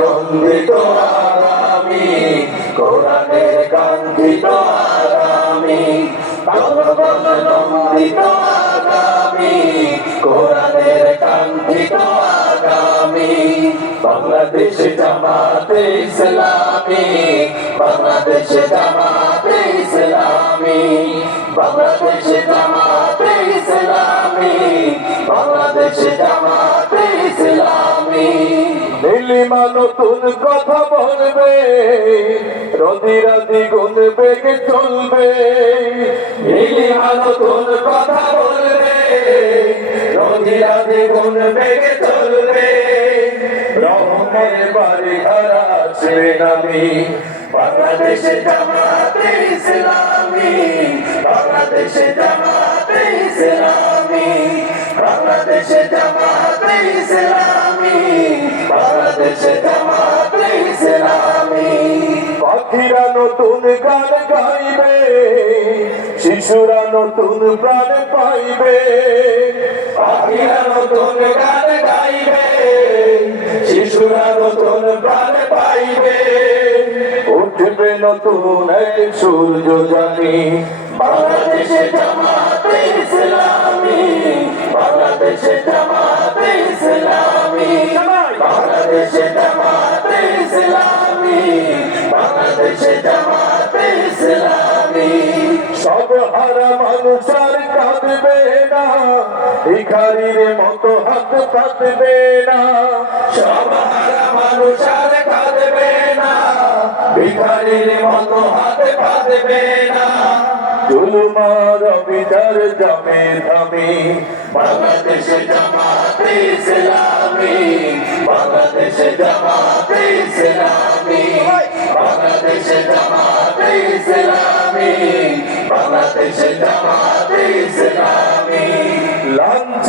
রঞ্জিত আগামী কোরআনের কাঙ্ক্ষিত আগামী জনগণ আগামী কোরআনের কাঙ্ক্ষিত বাংলাদেশ জামাতে ইসলামী, বাংলাদেশ জামাতে ইসলামী, বাংলাদেশ জামাতে ইসলামী, বাংলাদেশ জামাতে ইসলামী। নীলিমা নতুন কথা বলবে রদিরা দ্বিগুণ বেগে চলবে। নীলিমা নতুন কথা বলবে রদিরা দ্বিগুণ বেগে চলবে। রহমের বাড়ি ধারা আসবে নামি। বাংলাদেশে জামাতে ইসলামী। বাংলাদেশে জামাতে ইসলামী। বাংলাদেশে জামাতে ইসলামী। বাংলাদেশে জামাতে ইসলামী। পাখিরা নতুন গান গাইবে, শিশুরা নতুন প্রাণ পাইবে। পাখিরা নতুন গান গাইবে। শিশুরা নতুন প্রাণ পাইবে উঠবে নতুন এক সূর্য জানি বাংলাদেশে জামাতে ইসলামী বাংলাদেশে জামাতে ইসলামী বাংলাদেশে জামাতে ইসলামী বাংলাদেশে জামাতে ইসলামী সব হারা মানুষ কাঁদবে না। ভিখারির মতো হাত পাতবে না। সব হারা মানুষ আর কাঁদবে না। ভিখারির মতো হাত পাতবে না। জুলুমার বিচার যাবে থামে। বাংলাদেশে জামাতে ইসলামী। বাংলাদেশে জামাতে ইসলামী। বাংলাদেশে জামাতে ইসলামী। বাংলাদেশে জামাতে ইসলামী।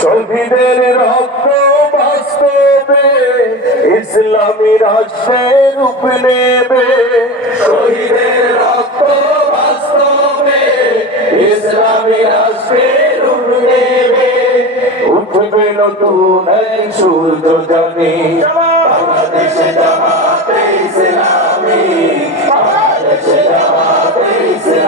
শহীদের রক্ত বাস্তবে, ইসলামী রাষ্ট্রের রূপ নেবে। শহীদের রক্ত বাস্তবে, ইসলামী রাষ্ট্রের রূপ নেবে। উঠবে নতুন সূর্য জানি। বাংলাদেশে জামাতে ইসলামী, বাংলাদেশে জামাতে ইসলামী।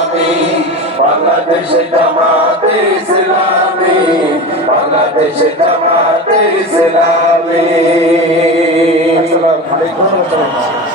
বাংলাদেশে জামাতে ইসলামী বাংলাদেশ জামাতে ইসলামী। আসসালামু আলাইকুম।